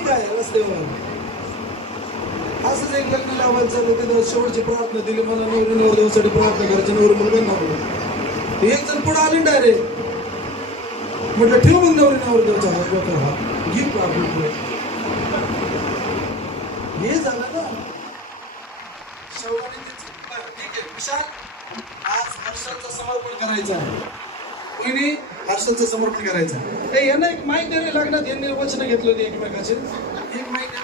काय रस्त्यावर असंच एक लग्न लावायचं चालू तिथं शेवटची प्रार्थना दिली मला नवरी नवरदेवासाठी प्रार्थना करायची नवरी मुलगा नवरी एक जण पुढे आले डायरेक्ट म्हटलं ठेव मग नवरी नवरदेवाचा हात घे प्रार्थना हे झालं ना शेवटी ठीक आहे विशाल आज हर्षलचं समर्पण करायचं आहे हर्षलचं समर्पण करायचं आहे यांना एक माईक देणे लग्नात यांनी वचन घेतली होती एकमेकाचे एक माईक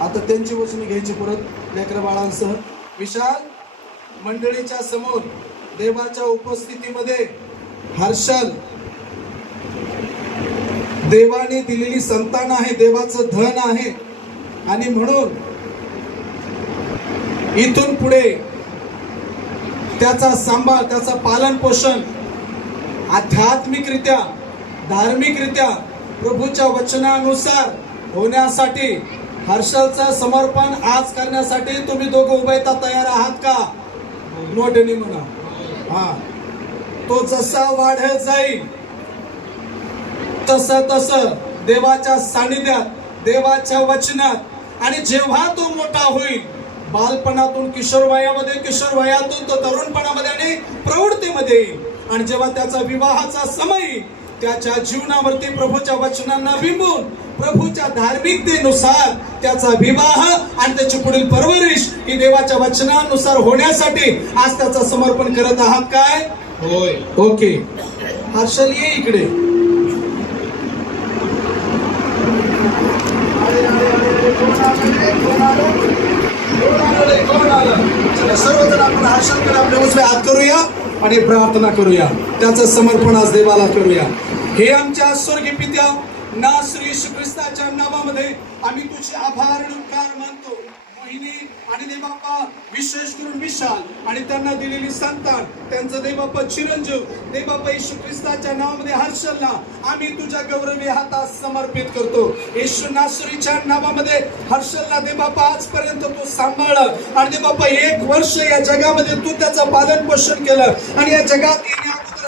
आता त्यांची वचनं घ्यायची परत लेकरा बाळांसह विशाल मंडळीच्या समोर देवाच्या उपस्थितीमध्ये हर्षल देवाने दिलेली संतान आहे देवाचं धन आहे आणि म्हणून इथून पुढे त्याचा सांभाळ त्याचा पालन पोषण आध्यात्मिकरित्या धार्मिकरित्या प्रभूच्या वचनानुसार होण्यासाठी हर्षलचं समर्पण आज करण्यासाठी तुम्ही दोघं उभयता तयार आहात का नोटनी म्हणा हा तो जसा वाढत जाईल तस देवाच्या सानिध्यात देवाच्या वचनात आणि जेव्हा तो मोठा होईल बालपणातून किशोर वयातून तो तरुणपणामध्ये आणि प्रवृत्तीमध्ये येईल आणि जेव्हा त्याचा विवाहाचा समय येईल त्याच्या जीवनावरती प्रभूच्या वचनांना बिंबून प्रभूच्या धार्मिकतेनुसार त्याचा विवाह आणि त्याची पुढील परवरिश ही देवाच्या वचनानुसार होण्यासाठी आज त्याचं समर्पण करत आहात काय होय ओके हर्षल ये इकडे सर्वजण आपण हर्षलकडे आपले उजवे हात करूया आणि प्रार्थना करूया त्याचं समर्पण आज देवाला करूया हे आमच्या स्वर्गीय पित्या ना श्री येशू ख्रिस्ताच्या नावामध्ये आम्ही तुझे आभार आणि उपकार मानतो मोहिनी आणि देवबापा विशेष करून विशाल आणि त्यांना दिलेली संतान त्यांचं देवबापा चिरंजीव देवबापा येशू ख्रिस्ताच्या नावामध्ये हर्षलला आम्ही तुझ्या गौरवी हातात समर्पित करतो येशू नासरीच्या नावामध्ये हर्षलला देवबापा आजपर्यंत तू सांभाळलं आणि देवबापा 1 वर्ष या जगामध्ये तू त्याचं पालन पोषण केलं आणि या जगात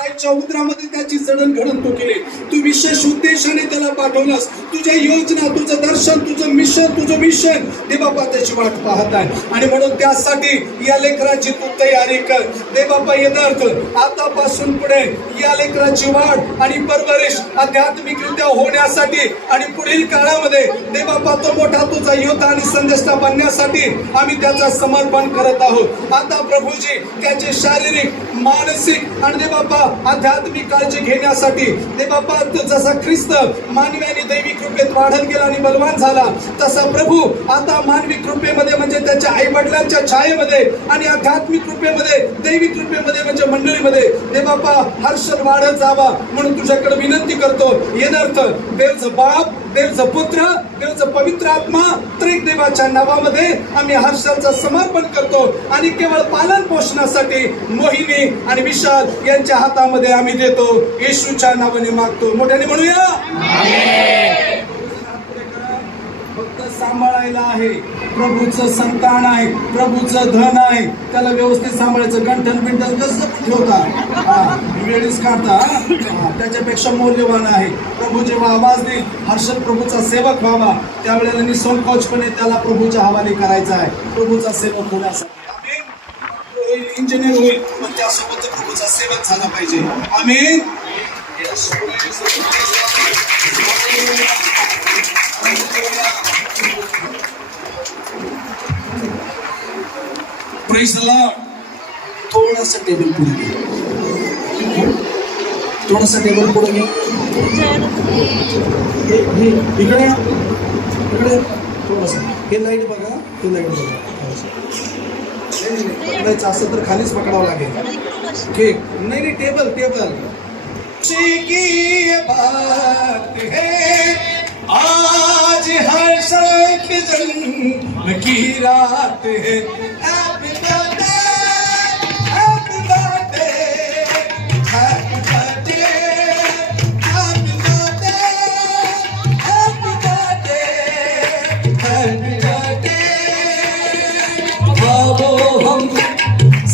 येण्याच्या उदरामध्ये त्याची जडणघडण तू केली तू विशेष उद्देशाने त्याला पाठवलंस तुझ्या योजना तुझं दर्शन तुझं मिशन देवबापा त्याची वाट पाहत आहे आणि म्हणून त्यासाठी या लेकराची तू तयारी कर देवबापा यथार्थ आतापासून पुढे या लेकराची वाढ आणि परवरिश आध्यात्मिकरित्या होण्यासाठी आणि पुढील काळामध्ये देवबापा तो मोठा तुझा योद्धा आणि संदेष्टा बनण्यासाठी आम्ही त्याचा समर्पण करत आहोत आता प्रभूजी त्याचे शारीरिक मानसिक आणि देवबापा आध्यात्मिक काळजी घेण्यासाठी देवबापा जसा ख्रिस्त मानवी आणि दैवी कृपेत वाढत गेला आणि बलवान झाला तसा प्रभू आता मानवी कृपेमध्ये म्हणजे त्याच्या आई वडिलांच्या छायेमध्ये आणि आध्यात्मिक कृपेमध्ये दैवी कृपेमध्ये म्हणजे मंडळीमध्ये देवबापा हर्षल वाढत जावा म्हणून तुझ्याकडे विनंती करतो यथार्थ देवचं बाप देवचं पुत्र देवचं पवित्र आत्मा त्रिक देवाच्या नावामध्ये आम्ही हर्षलचं समर्पण करतो आणि केवळ पालन पोषणासाठी मोहिनी आणि विशाल यांच्या हातामध्ये आम्ही देतो येशूच्या नावाने मागतो मोठ्याने म्हणूया फक्त सांभाळायला आहे प्रभूचं संतान आहे प्रभूचं धन आहे त्याला व्यवस्थित सांभाळायचं गंठन बिंठन कसं ठेवता वेळीच काढता त्याच्यापेक्षा मौल्यवान आहे प्रभू जेव्हा आवाज देईल हर्षल प्रभूचा सेवक व्हावा त्यावेळेला निसंकोचपणे त्याला प्रभूच्या हवाले करायचा आहे प्रभूचा सेवक होण्यासाठी इंजिनियर होईल पण त्यासोबत प्रभूचा सेवक झाला पाहिजे आमीन प्रेज द लॉर्ड थोडासा टेबल पुढे थोडासा टेबल पुढे घे इकडे इकडे थोडासा हे लाईट बघा हे लाईट बघा पकडायचं असं तर खालीच पकडावं लागेल केक नाही टेबल टेबल की बात है आज हर्षल के जन्म की रात है happy birthday happy birthday happy birthday happy birthday happy birthday happy birthday आओ हम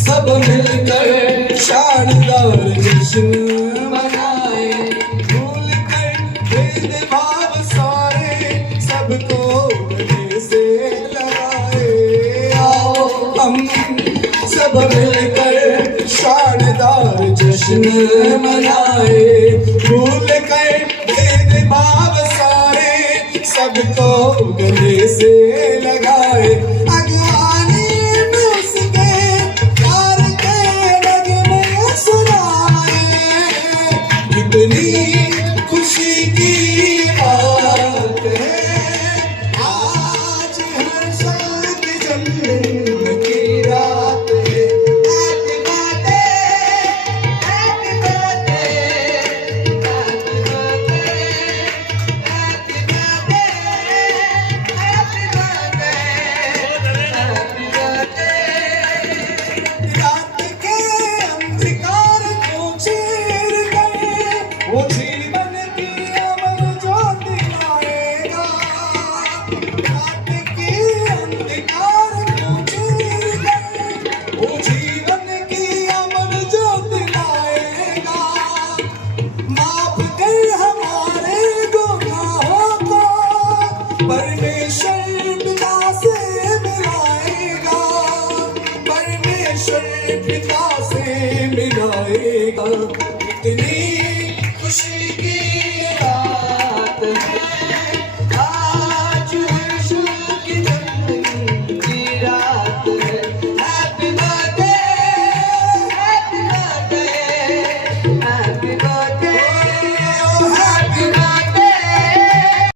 सब मिलकर शानदार जश्न मनाए भूल कर भेदभाव सारे सबको गले से लगाए। आओ हम सब मिलकर शानदार जश्न मनाए, भूल कर भेदभाव सारे सबको गले से लगाए। अगवानी में उसके प्यार के नगमे सुनाए, कितनी खुशी की बात है आज हर साल की जन्म की रात है। Happy birthday, happy birthday, happy birthday, happy birthday, happy birthday, happy birthday. रात के अंधकार को चीर गए वो जीवन की अमर ज्योति लाएगा। रात के अंधकार को चीर गए वो जीवन की अमर ज्योति लाएगा। माफ कर हमारे गुनाहों को परमेश्वर पिता से मिलाएगा, परमेश्वर पिता से मिलाएगा। इतनी खुशी